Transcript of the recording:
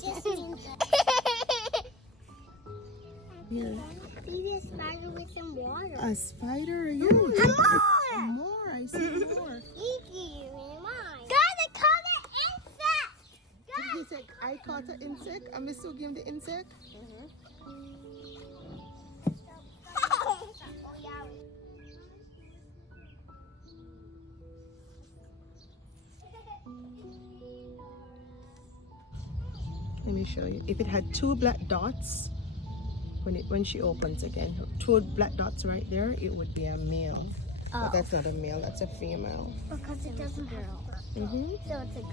just means Here. maybe a spider with some water. A spider? Yeah. More! More. I see more. Easy, mine. Guys, I caught an insect! Did he say, I caught an insect? I miss give him the insect? Let me show you. If it had two black dots, when she opens again, two black dots right there, it would be a male. But that's not a male, that's a female. Because it doesn't have. Mm-hmm. So it's a girl.